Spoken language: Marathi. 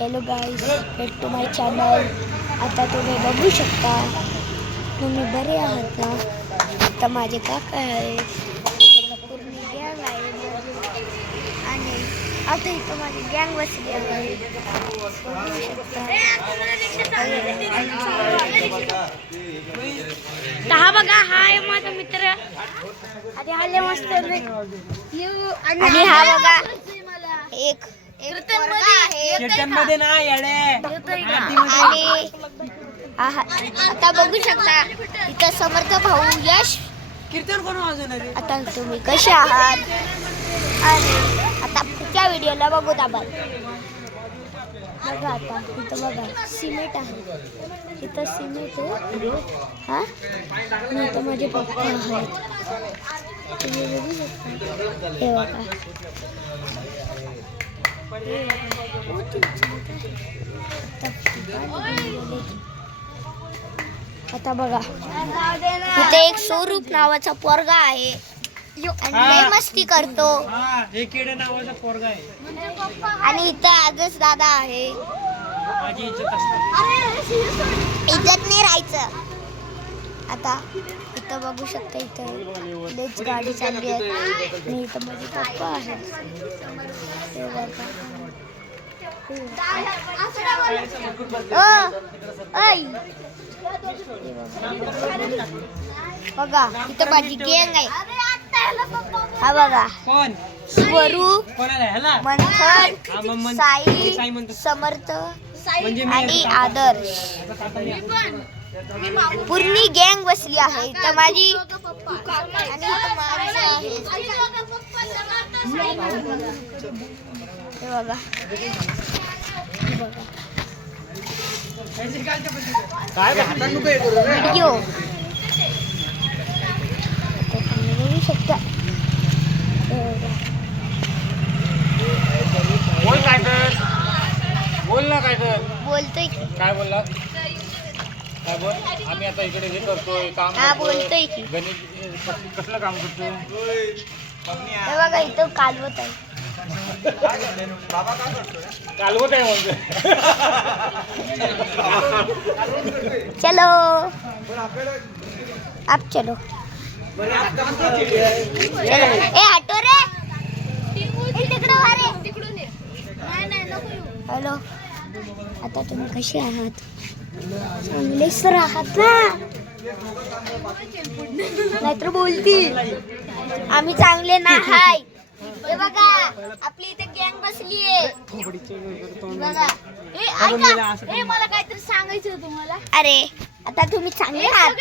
Hello guys, welcome to my channel. आता तुम्ही बघू शकता, तुम्ही बरे आहात ना. आता माझे काका आहे, पूर्ण गँग आहे आणि आता इथं माझी गँग बसली आहे. बघू शकता. हा बघा, हा आहे माझा मित्र आणि आले मस्त. आणि हा बघा एक मध्ये ना आता बघू शकता इथं समर्थ भाऊ यश कीर्तन करून वाजून. आता तुम्ही कसे आहात आणि आता पुढच्या व्हिडिओला बघू दाबाल. बघा आता इथं बघा सिमेंट आहे, इथं सिमेंट आहे. हा इथं माझे पप्पा आहेत, तुम्ही बघू शकता. हे बघा आता बघा इथे एक स्वरूप नावाचा पोरगा आहे आणि लय मस्ती करतो. हे किडे नावाचा पोरगा आहे आणि इथं आजच दादा आहे. माझी इज्जत असते, इज्जत नाही राहायचं. आता इथं बघू शकता, इथं लयच गाडी चालली आहे आणि इथं माझे पप्पा आहेत. बघा इथं माझी गँग आहे. हा बघा कोण स्वरूप, कोणाला ह्याला मंथन, साई, समर्थ आणि आदर्श. पूर्ण गँग बसली आहे. इथं माझी आणि इथं माणसं आहेत. हे बघा, व्हिडिओ बघू शकता. बोल काय तर, बोल ना काय तर. बोलतोय की काय बोलला, काय बोल. आम्ही आता इकडे हे करतोय काम. हा बोलतोय की. गणित कसलं काम करतो. हे बघा इथं कालवत आहे. चालवत आहे म्हणजे. चलो आप चलो. ए हटो रे, तिकडं वा रे. हॅलो, आता तुम्ही कसे आहात? चांगलेच तर आहात ना, नाहीतर बोलतील आम्ही चांगले ना हाय. हे बघा आपली इथे गँग बसली आहे. बघा मला काहीतरी सांगायचं होतं तुम्हाला. अरे आता तुम्ही चांगले आहात.